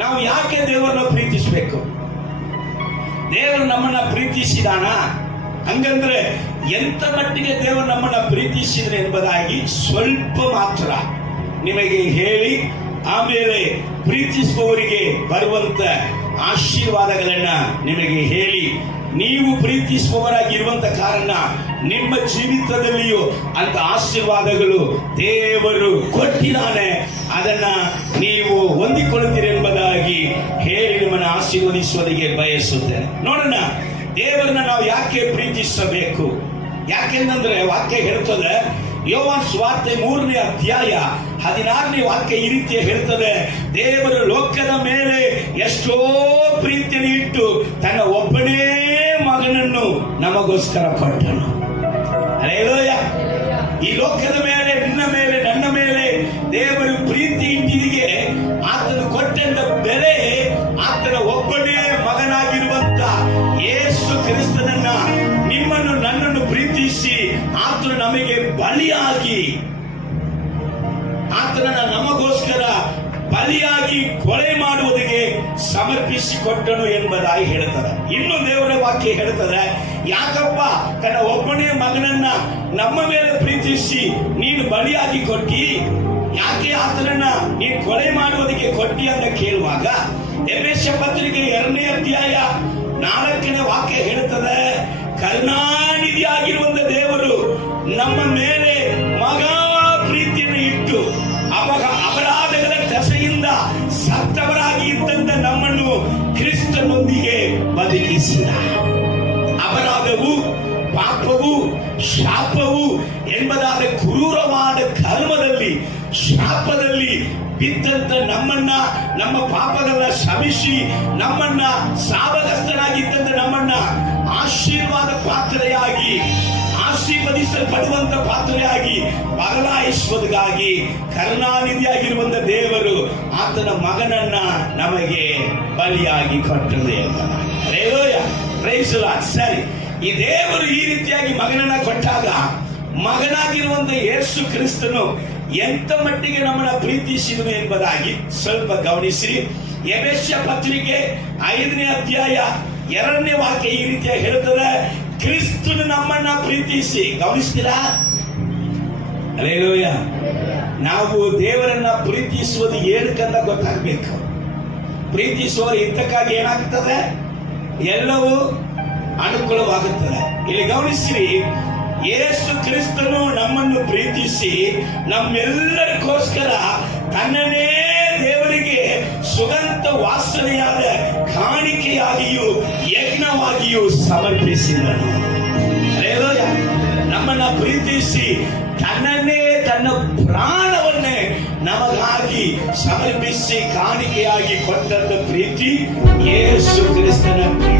ದೇವರನ್ನ ಪ್ರೀತಿಸಬೇಕು? ದೇವರು ನಮ್ಮನ್ನ ಪ್ರೀತಿಸಿದಾನ? ಹಂಗಂದ್ರೆ ಎಂತ ಮಟ್ಟಿಗೆ ದೇವರು ನಮ್ಮನ್ನ ಪ್ರೀತಿಸಿದ್ರೆ ಎಂಬುದಾಗಿ ಸ್ವಲ್ಪ ಮಾತ್ರ ನಿಮಗೆ ಹೇಳಿ, ಆಮೇಲೆ ಪ್ರೀತಿಸುವವರಿಗೆ ಬರುವಂತ ಆಶೀರ್ವಾದಗಳನ್ನ ನಿಮಗೆ ಹೇಳಿ, ನೀವು ಪ್ರೀತಿಸುವವರಾಗಿರುವಂತ ಕಾರಣ ನಿಮ್ಮ ಜೀವಿತದಲ್ಲಿಯೂ ಅಂತ ಆಶೀರ್ವಾದಗಳು ದೇವರು ಕೊಟ್ಟಿದ್ದಾನೆ. ಆಶೀರ್ವದಿಸುವುದಕ್ಕೆ ಬಯಸುತ್ತೇನೆ. ನೋಡೋಣ, ದೇವರನ್ನ ನಾವು ಯಾಕೆ ಪ್ರೀತಿಸಬೇಕು? ಯಾಕೆಂದ್ರೆ ವಾಕ್ಯ ಹೇಳ್ತದೆ, ಯೋವನ್ ಸ್ವಾರ್ತೆ ಮೂರನೇ ಅಧ್ಯಾಯ ಹದಿನಾರನೇ ವಾಕ್ಯ ಈ ರೀತಿಯ ಹೇಳ್ತದೆ, ದೇವರು ಲೋಕದ ಮೇಲೆ ಎಷ್ಟೋ ಪ್ರೀತಿಯನ್ನು ಇಟ್ಟು ತನ್ನ ಒಬ್ಬನೇ ಮಗನನ್ನು ನಮಗೋಸ್ಕರ ಕೊಟ್ಟನು. ಅಲ್ಲೇಲೂಯ ಈ ಲೋಕದ ಮೇಲೆ, ನಿನ್ನ ಮೇಲೆ ನನ್ನ ಆತನು ನಮಗೆ ಬಲಿಯಾಗಿ, ಆತನನ್ನ ನಮಗೋಸ್ಕರ ಬಲಿಯಾಗಿ ಕೊಲೆ ಮಾಡುವುದಕ್ಕೆ ಸಮರ್ಪಿಸಿಕೊಟ್ಟನು ಎಂಬುದಾಗಿ ಹೇಳ್ತಾರೆ. ಇನ್ನು ದೇವರ ವಾಕ್ಯ ಹೇಳ್ತದೆ ಯಾಕಪ್ಪ, ತನ್ನ ಒಬ್ಬನೇ ಮಗನನ್ನ ನಮ್ಮ ಮೇಲೆ ಪ್ರೀತಿಸಿ ನೀನು ಬಲಿಯಾಗಿ ಕೊಟ್ಟಿ, ಯಾಕೆ ಆತನನ್ನ ನೀನು ಕೊಲೆ ಮಾಡುವುದಕ್ಕೆ ಕೊಟ್ಟಿ ಅಂತ ಕೇಳುವಾಗ ಎಮೇಶ ಪತ್ರಿಕೆ ಎರಡನೇ ಅಧ್ಯಾಯ ನಾಲ್ಕನೇ ವಾಕ್ಯ ಹೇಳುತ್ತದೆ ಕರುಣಾನಿಧಿಯಾಗಿರುವಂತ ಸತ್ತವರಾಗಿ ಇದ್ದಂತ ನಮ್ಮನ್ನು ಕ್ರಿಸ್ತನೊಂದಿಗೆ ಬದುಕಿಸಿದ. ಅಪರಾಧವು, ಪಾಪವು, ಶಾಪವು ಎಂಬುದಾದ ಕ್ರೂರವಾದ ಕರ್ಮದಲ್ಲಿ ಶಾಪದಲ್ಲಿ ಬಿದ್ದಂತ ನಮ್ಮನ್ನ, ನಮ್ಮ ಪಾಪಗಳ ಶಮಿಸಿ ನಮ್ಮನ್ನ ಸಾವಗಸ್ತರಾಗಿದ್ದಂತ ನಮ್ಮನ್ನ ಆಶೀರ್ವಾದ ಪಾತ್ರೆಯಾಗಿ, ಆಶೀರ್ವದಿಸಲ್ಪಡುವಂತ ಪಾತ್ರೆಯಾಗಿ ಬದಲಾಯಿಸುವುದಕ್ಕಾಗಿ ಕರುಣಾನಿಧಿಯಾಗಿರುವಂತ ದೇವರು ಆತನ ಮಗನನ್ನ ನಮಗೆ ಬಲಿಯಾಗಿ ಕೊಟ್ಟದೆ ಅಂತ. ಸರಿ, ಈ ದೇವರು ಈ ರೀತಿಯಾಗಿ ಮಗನನ್ನ ಕೊಟ್ಟಾಗ ಮಗನಾಗಿರುವಂತ ಯೇಸು ಕ್ರಿಸ್ತನು ಎಂತ ಮಟ್ಟಿಗೆ ನಮ್ಮನ್ನ ಪ್ರೀತಿಸಿದನು ಎಂಬುದಾಗಿ ಸ್ವಲ್ಪ ಗಮನಿಸಿ ಎಬೇಶ್ಯ ಪತ್ರಿಕೆ ಐದನೇ ಅಧ್ಯಾಯ ಎರಡನೇ ವಾಕ್ಯ ಈ ರೀತಿಯಾಗಿ ಹೇಳ್ತದೆ, ಕ್ರಿಸ್ತನು ನಮ್ಮನ್ನ ಪ್ರೀತಿಸಿ. ಗಮನಿಸ್ತೀರಾ? ಅಲೇಲೂಯ ನಾವು ದೇವರನ್ನ ಪ್ರೀತಿಸುವುದು ಏನಕ್ಕಂತ ಗೊತ್ತಾಗ್ಬೇಕು. ಪ್ರೀತಿಸುವವರು ಇದ್ದಕ್ಕಾಗಿ ಏನಾಗ್ತದೆ ಎಲ್ಲವೂ ಅನುಕೂಲವಾಗುತ್ತದೆ. ಇಲ್ಲಿ ಗಮನಿಸಿರಿ ಯೇಸು ಕ್ರಿಸ್ತನು ನಮ್ಮನ್ನು ಪ್ರೀತಿಸಿ ನಮ್ಮೆಲ್ಲರಿಗೋಸ್ಕರ ತನ್ನನೇ ದೇವರಿಗೆ ಸುಗಂಧ ವಾಸನೆಯಾದ ಕಾಣಿಕೆಯಾಗಿಯೂ ಯಜ್ಞವಾಗಿಯೂ ಸಮರ್ಪಿಸಿದನು. ನಮ್ಮನ್ನ ಪ್ರೀತಿಸಿ ತನ್ನನ್ನೇ ತನ್ನ ಪ್ರಾಣವನ್ನೇ ನಮಗಾಗಿ ಸಮರ್ಪಿಸಿ ಕಾಣಿಕೆಯಾಗಿ ಕೊಟ್ಟಂತ ಪ್ರೀತಿ ಯೇಸು ಕ್ರಿಸ್ತನ ಪ್ರೀತಿ.